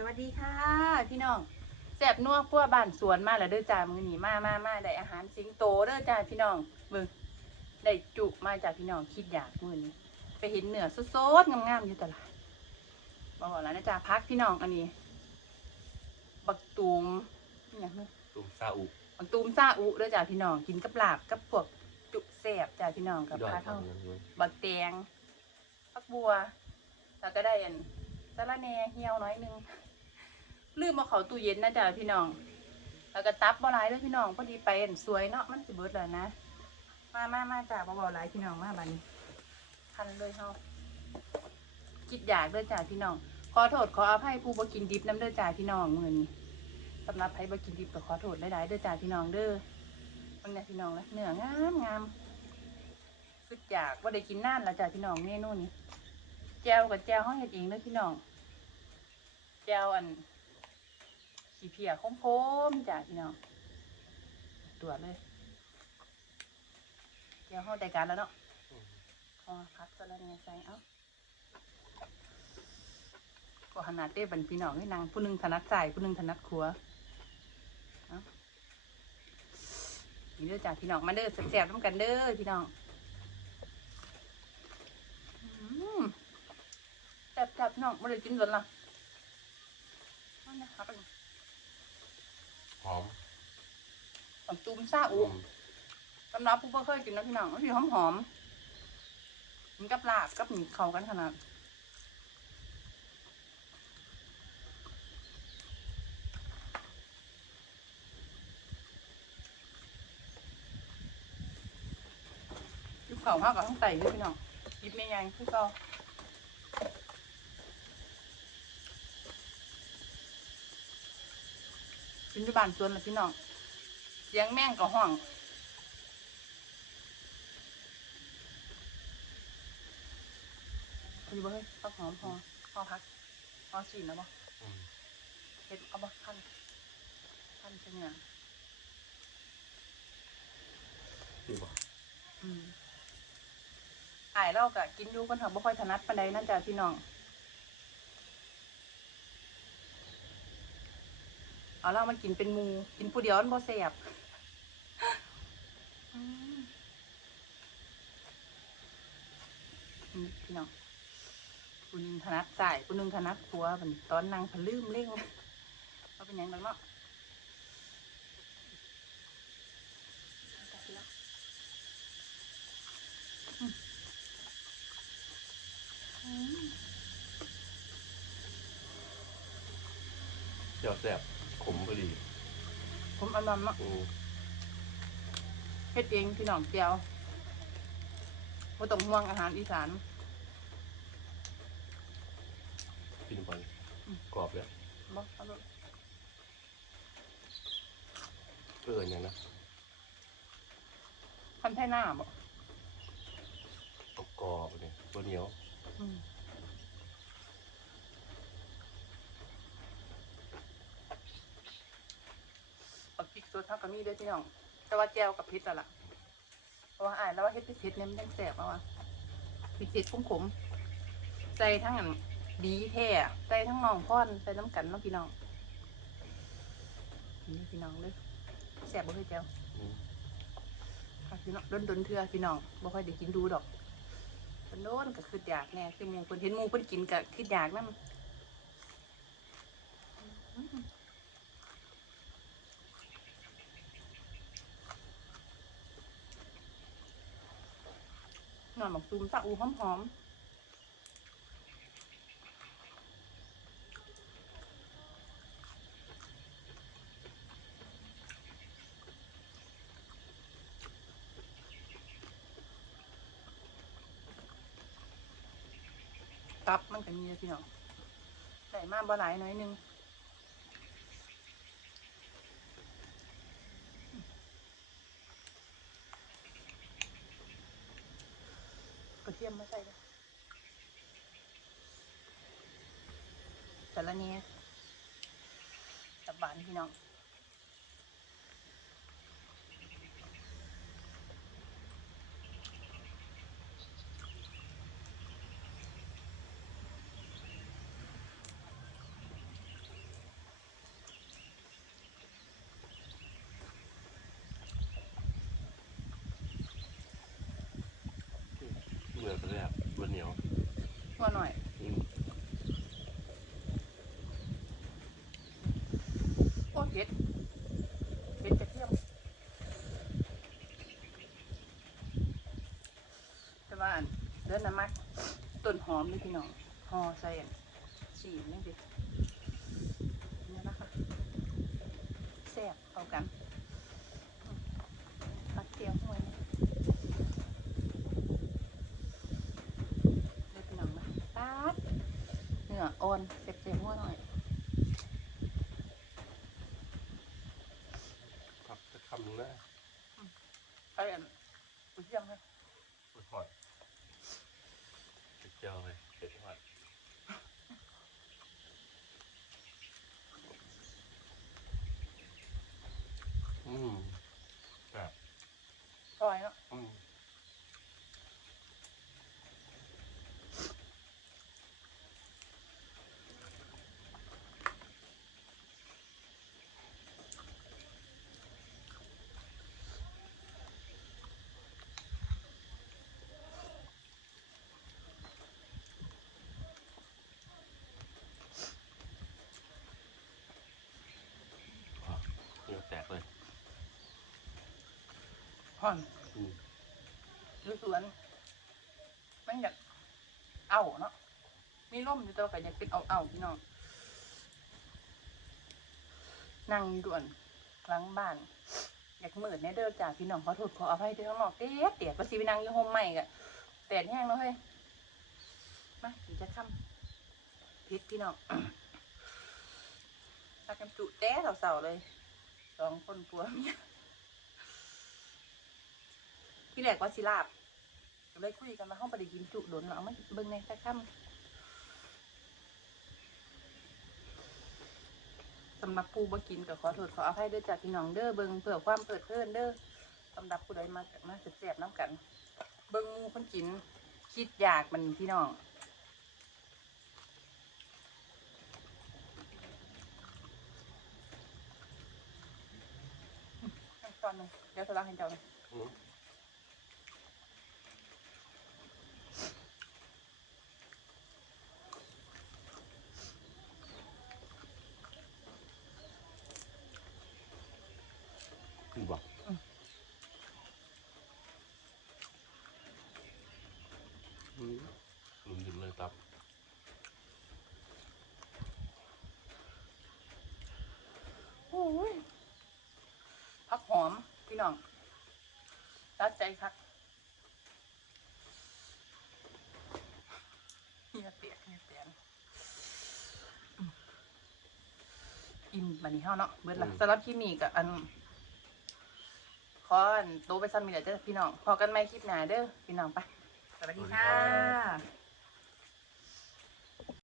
สวัสดีค่ะ พี่น้องแสบนัวพัวบ้านสวนมาแล้วเด้อจ้ามือนีมามามาได้อาหารสิงโตเด้อจ้าพี่น้องเบิ่งได้จุมาจากพี่น้องคิดอยากมือนี้ไปเห็นเนื้อสดๆงามๆอยู่ตลาดบอกแล้วนะจ้าพักพี่น้องอันนี้ บักตูมอหย่างนี้ตุ่มซาอุบักตูมซาอุเด้อจ้าพี่น้องกินกับลาบกับพวกจุแสบจ้าพี่น้องกับดอยพาทอเท่างนั้นด้วยบักแตงผักบัว แล้วก็ได้อันสะระแหน่เหี่ยวน้อยหนึง ลืมมาเขาตู้เย็นนะจ๊ะพี่น้อง แล้วก็ตับบ่หลายเลยพี่น้องพอดีไปอันสวยเนาะมันสิเบิดแล้วนะ มามามาจ้าบ่บ่หลายพี่น้องมาบัดนี้ทันเลยเฮาคิดอยากเด้อจ้าพี่น้อง ขอโทษขออภัยผู้บ่กินดิบน้ำเด้อจ้าพี่น้องมื้อนี้สำหรับใครบ่กินดิบก็ขอโทษหลายๆเด้อจ้าพี่น้องเด้อเบิ่งแหน่พี่น้องละเนื้องามงามคืออยากว่าได้กินนานแล้วจ้ะพี่น้องเมนูนี้แจวกับแจวห้องเฮ็ดเองเลยพี่น้องแจวอัน ขี้เพียคมๆจ้ะพี่น้องตัวจเลยแจวห้องแต่การแล้วเนาะพอพักซะแล้วเนี่ยใส่เอ้าก็ขนาดเต้บันพี่น้องนี่นางผู้หนึงถนัดใส่ผู้หนึงถนัดขัวเอ้านี่เด้อจ้ะพี่น้องมาเด้อแซ่บๆน้ำกันเด้อพี่น้องแซ่บแซ่น้องไม่ได้กินกันละนั่นนะครับ หอมผักตูมซาอุอืมสำหรับผู้บ่เคยกินนะพี่น้องมันสีหอมหอมๆมันกับลาบกับหมี่เข้ากันขนาดยุบเข่าห้ากับทั้งไตเลยพี่น้องหยิบเมียยังคือเก่าเป็นที่บ้านสวนละพี่น้องเสียงแม่งกับห้องคุณบ่เฮ้ยพักหอมพอพอพักพอสีนะบ่อืมเฮ็ดเอาบ่ขั้นขั้นเสนียงดีบ่อืมอายเราก็กินดูกันเถอะบ่ค่อยถนัดปานใดนั่นจ้ะพี่น้อง เอาเรามากินเป็นมูกินผู้เดียวมันบ่แซ่บพี่น้องผู้หนึงถนัดสายผู้หนึงถนัดขัวบัดนตอนนั่งพะลืมเล่งว่าเป็นยังดอกเนาะอืมเจียวแซ่บข มพอดีผมเอานำเนาะอืมเฮ็ดเองพี่น้องเจียวบ่ต้องห่วงอาหารอีสาน กินไปอืม กรอบเลยบ่เอาเลยเอออย่างนะคันแท่หน้าบ่กรอบเนี่ยตัวเหนียวอืมปักพริกสด เท่ากับมีด้วยพี่น้อง แต่ว่าแจวกับพริกแล้วล่ะเพราะว่าอ่านแล้วว่าเฮ็ดเผ็ดๆเนี่ยมันยังแสบเอาว่าพริกเผ็ดขมๆใส่ทั้งอันดีแท้ใส่ทั้งน้องพ่อนใส่น้ำกันเนาะพี่น้องนี่พี่น้องเลยแสบบ่เคยแจวค่ะพี่น้องโดนๆเทื่อพี่น้องบ่ค่อยได้กินดูดอกเพิ่นโดนก็คืออยากแน่คือมู่เพิ่นเห็นมู่เพิ่นกินก็คืออยากนำนอนหมักตูมตะอูหอมๆตับมันก็มีเลยพี่น้องใส่มาบ่หลายน้อยนึงกระ เทียมมาใส่เลยแต่ละเนี้ยตับบานพี่น้อง ก็แซ่บบ่ เหนียวงัวหน่อยอืมโอ้เผ็ดเผ็ดกระเทียมแต่ว่าอันเดินน้ำมักต้นหอมนี่พี่น้องห่อใส่อันฉีดนี่ดินี่นะคะแซ่บเอากันอืมปักเตียวห้วยนี่เด้อพี่น้องนะปัดเนื้ออ่ อนเจ็บๆหัวหน่อยผักสักคำหนึงนะไปอันอุ้ยยังไงสุดหอดเจียวเลยเผ็ดหอดอืมแบบ ซอยเนาะ อืม เหนียวแตกเลย ห่อนอืมอยู่สวน มันอยากเอาเนาะมีร่มอยู่แตัวาก็อยากเป็นเอาเอาพี่น้องนั่งอยู่ด่วนหลังบ้าน อยากมืดเนี่ยเด้อจ้าพี่น้องขอโทษขออภัยที่ข้างนอกเด็ดเดียดภาษีไปนั่งอยู่โฮมใหม่กะแดดแห้งแล้วเฮ้ยมาถึงจะค่ำพิษพี่น้องตักกันจุแต้เสาๆเลยสองคนปัวเมีย พี่แรกว่าสิลาบก็เลยคุยกันมาห้องปฏิกินจุโดนเอามาเบิ่งในสักค่ำสำหรับปูบ่กินก็ขอโทษขออภัยเด้อจากพี่น้องเด้อเบิ่งเพื่อความเปิดเพิ่นเด้อสำหรับผู้ใดมามาแซ่บน้ำกัน เบิ่งมูคนกิน คิดอยากมันพี่น้องตอนนึงเดี๋ยวจะล้างให้เจ้าหน่อย อืมคือบอกอืมหลุมดิมเลยตับ โอ้ยผักหอม พี่ น้องรัดใจคักเฮียเปียกเฮียเปียกอืมอิ่มบันนี้เฮาเนาะเบิดละสำหรับคลิปนี้กับอันขออันโตวไปซ้ำมีแหละเด้อพี่น้องพอกันไหมคลิปหน้าเด้อพี่น้องไปสวัสดีค่ะ